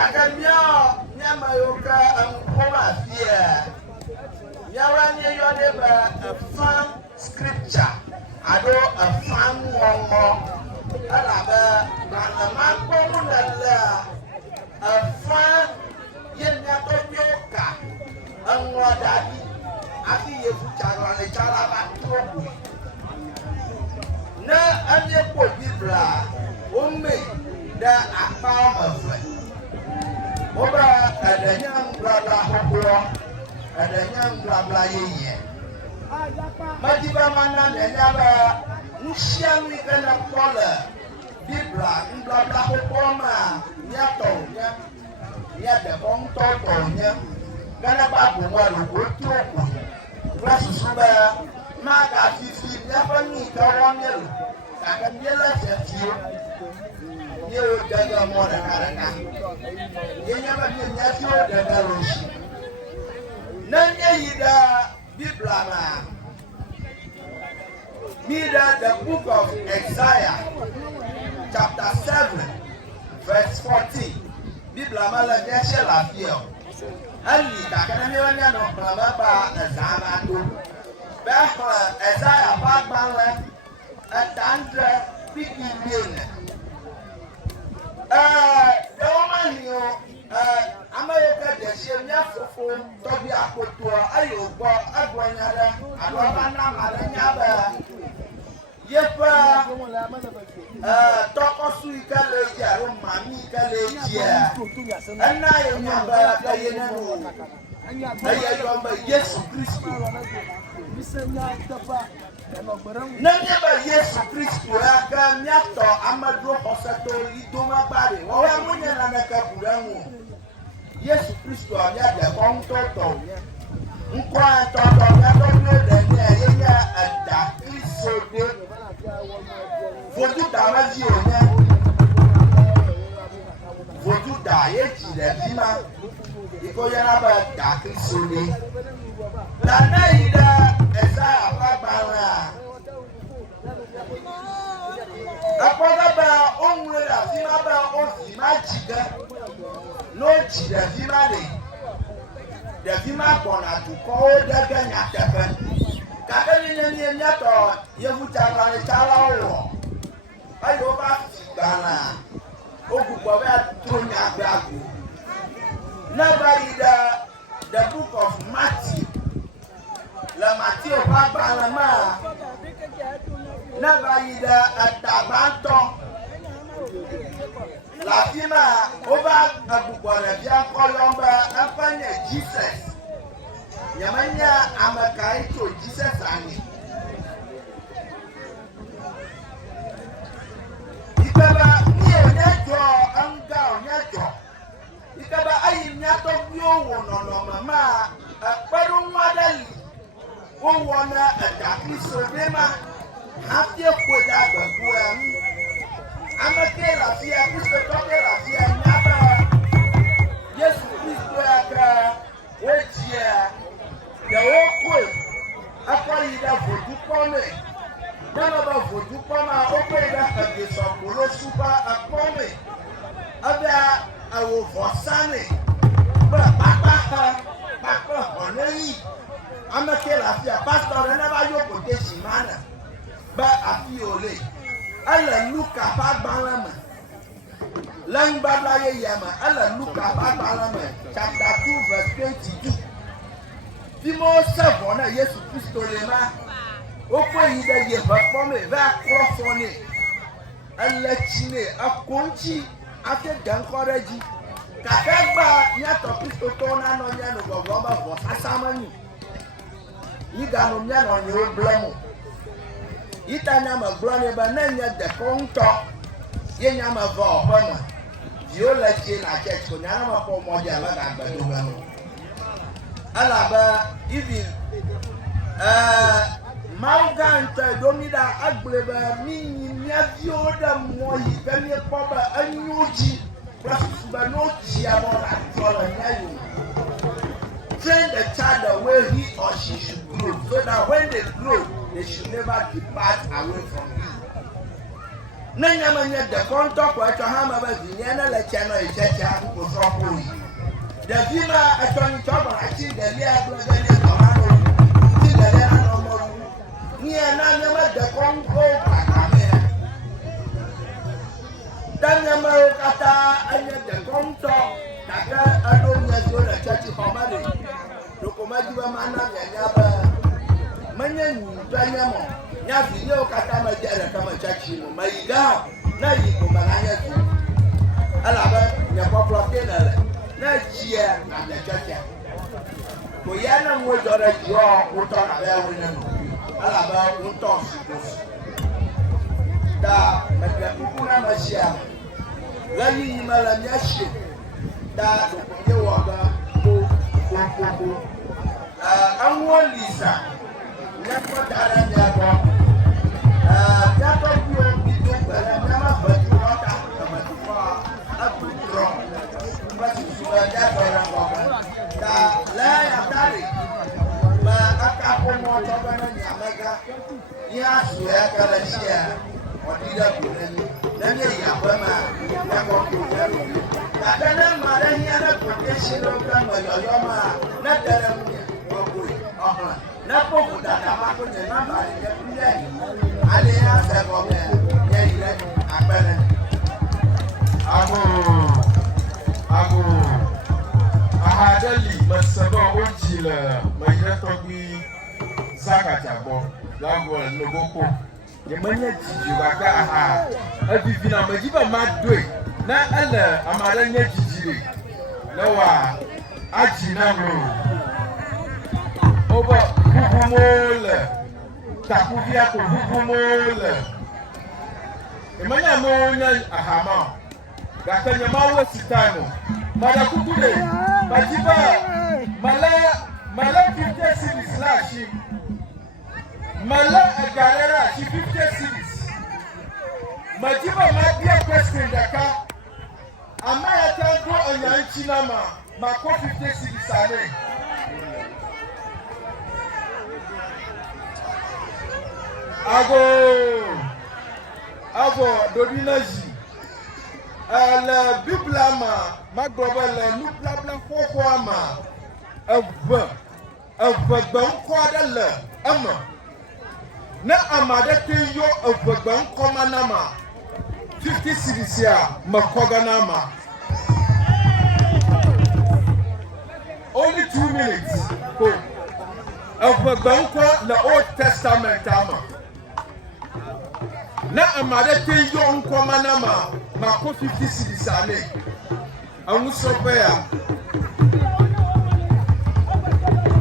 Akamia Yamayoka and Koma fear. Yawani Yodeba a fan scripture. I do a fan one. Alaba Ranamako a fan Yenatoyoka and Wadadi. Aki Yafuchara and Chalaba Tobu. Na anya ko bibla umme da akpa mafa oba adanyam blabla hokro adanyam blabla yeye majiba mana nyaba nsiam ni kana kola bibla blabla hokro ma nyato nya de bon toto nya kana babu wa lo ko toko rasusuba maga fifi nyaba ni kawanyel kaka miela chefio ye daga mona karaka ye nyaba ni nyafio daga roshi nanye yida biblana mida the book of Isaiah chapter 7 verse 14 biblama la nyashe la fio ali takana miwanya no baba azana do Isaiah Bagbanle and Andre Pikin. The woman here, America, the Shemia for Toby Akotua, Ayoba, Aguanada, and Romana Maranaba. Yepa, Toko Suika Legia, Romani Galegia, and I remember yes, Christo. Never yes, Christo, Nyato, Amadro, Hosato, Lidoma Bari, or Amunia and a Capuramu. Yes, Christo, Yada, Bon Toto. Unquire Toto, never know that Yaya and that is so good. For you, Damagio, for you, Diet, the Vima. Ikoyaraba daki suri. Lana ida esa ababara. Apogaba onwe la fima ba ofima jiga. No jida fima de. De fima bona tu ko daga nyatafa. Kaka ni nyato yevuta ba chala wo. Ayo ba bana. Ogugbo ba tronya gbagu. Never the book of Matthew. La Matthew Babalama. Never at Tabanto. La Fima over a book on a young Columba and Jesus. Yamania Amakai to Jesus Annie. Ikaba near Neto and down Neto. Ikaba ayi nyato bio wono no mama akparu madali wo wona adaki sobema hafie kweda gbagua amake lafia Kristo toke lafia nyaba Yesu Kristo aka wejia ya wokwe akari da vodu pome nana ba vodu poma okwe da kageso kolo super akome abia awo vosane papa onei amake lafia pastor never yo koteshi mana ba afiole ala luka pa balama lang babla ye yama ala luka pa balama chapter 2 verse 22 Timo savona Yesu Kristo lema okwe ida ye vapome va crofone ala chine akonchi ake gankoreji kakagba nyato Kristo to na no nya no gogoba vo asamani yiga no nya no nyo blamo itanya ma blane ba na nya de konto ye nya ma vo opama viola je na church ko nya ma ko moja la ga gbado ba no ala ba even Mauganta domida agbleba mini miavio da moi bemie poba anyuji prasuba no chiamora tola nyayo. Train the child the way he or she should grow, so that when they grow, they should never depart away from you. Nanya manya the contact kwa hama bazi nyana la chano ichacha ko sokuri. The villa atoni choba achi the lia do the lia kamano. Ti the lia no mo. Ni na nyama the contact kwa kamera. Danya ma kata anya the contact kaka ado nya zo la chachi famale. Lokomaji ba mana nya ba. Manya ni danya mo. Ya video kata majara kama chachi mo maiga na yiko bananya tu alaba ya popula kenala na jia na chacha ko yana mo jora jio uto na ba wona no alaba uto da makapukuna mashia gani mala nyashi da dokonye waga ko anwo lisa nyako dara nyako Ahadali masaba ojila mayatobi zakachabo lago nogoko yemanya jijibaka aha abibina majiba madwe na ala amaranya jijire lawa ajina ro oba hukumole takuvia ko hukumole emanya monya ahama gakanya mawe sitano mara kukule majiba mala 50 series lashi mala agarera 50 series majiba madia question daka amaya tango onyanchi nama mako 50 series ane ago dodinaji la biblama magboba la nu blabla fofo ama avagban kwada la ama na amade teyo avagban koma nama 50 series ya makoga nama only 2 minutes ko avagban kwa la Old Testament ama na amade teyo nkoma nama mako 50 series ane amusopeya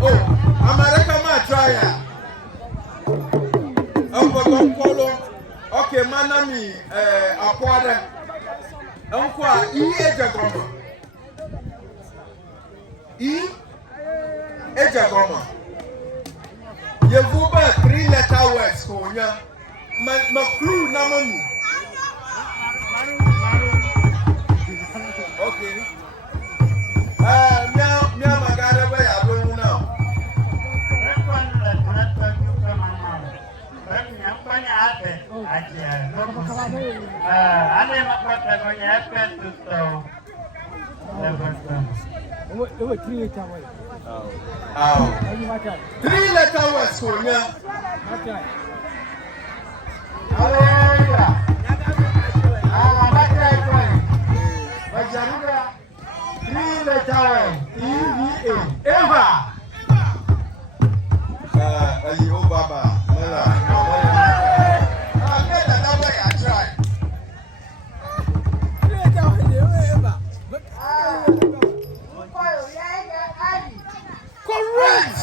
oh amade kama traya ambogonkolo okay manami akwade ankwa ejagoma yevuba 3 letter words konya ma clue na manu okay mia magara ba ya do now ale mapata kwenye ape tuto oh 3 letter words konya haleluya Bajaruga 3 letter EVA Eva ayo baba mala get that way I try correct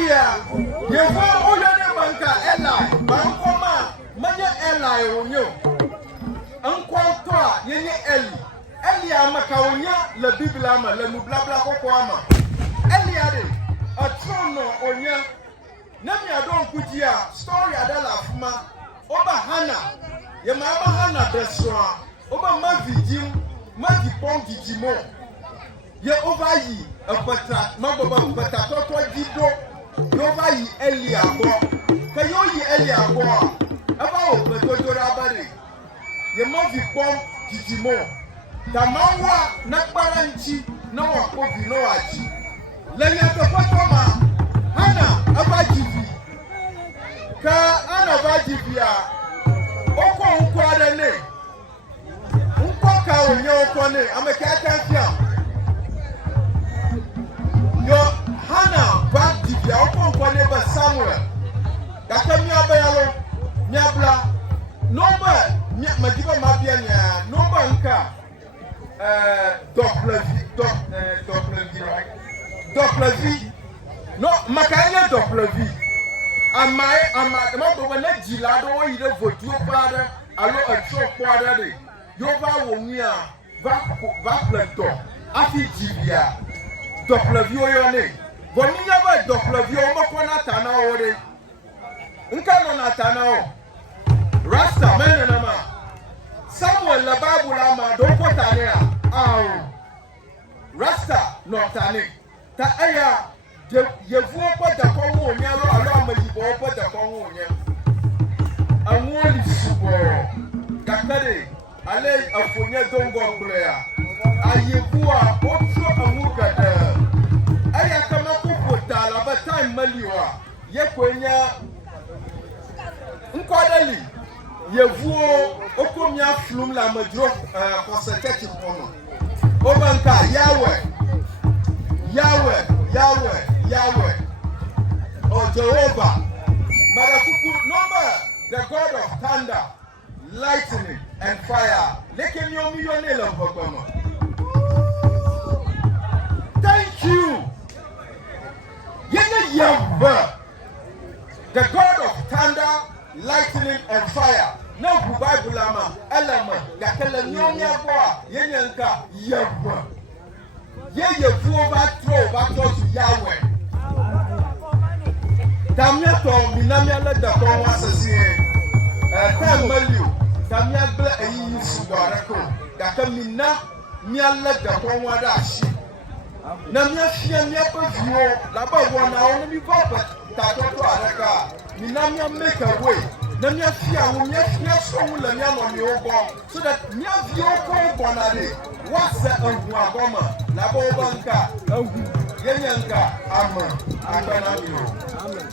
Elia, you want all your banker, Eli, Bankoma, Maya Eli, on you. Uncle Toa, Yenny Eli, Elia Macaonia, La Biblama, La Mublabla Hokwama, Elia, a trono on ya. Nami adon kutia story adala fuma oba hana ye mama hana beswa oba mavijim mavi pom gijimo ye over yi apata mababa apata toto gido ye over yi eli abo ka yo yi eli abo aba o petoto rabare ye mavi pom gijimo da mawa na paranchi na wa kobi no aji lenya to potoma Hana abajibi ka ana abajibi a oko nko adane nko ka onye oko ne ameka atanfia yo Hana abajibi a oko nko ne ba Samuel dakami abayalo nyabla nomba majiba mabia nya nomba nka doplavi no makanya doplavi amai amado na jilado wo yire votu para alo atro kwara de yo va woni a va planto afi jibia doplavi oyo ne boni ya ba doplavi o mako na tana ore nka no na tana o rasta men na ma Samuel la Bible la ma do ko tane a rasta no tane ta aya yevu opada konwo onya lo alo amayibo opada konwo onya anwoli subo kakare ale afonya dongo playa ayevu a otro amugada aya kama kupota la ba time maliwa ye kwenya nkodali yevu okomia flum la madro concentrate kono obanka Yahweh, oh Jehovah, Madakuku, number the God of thunder, lightning, and fire. Thank you. Yahweh, the God of thunder, lightning, and fire. Now, Bible lama, elama, yakela nyonya boa, yenyanka, Yahweh. Ye throw to Yahweh. Damia to minamia le da kon wasesie. Maliu. Damia ble eyi subarako. Daka minna mia le da kon wada ashi. Na mia fia mia pa vio, la ba wona onu mi papa ta to araka. Minamia make a way. Na mia fia wo mia fia so wo la mia no mi obo so that mia vio ko bonare. Wasa angu agoma la bo banka angu yenyanka ama agana miro amen.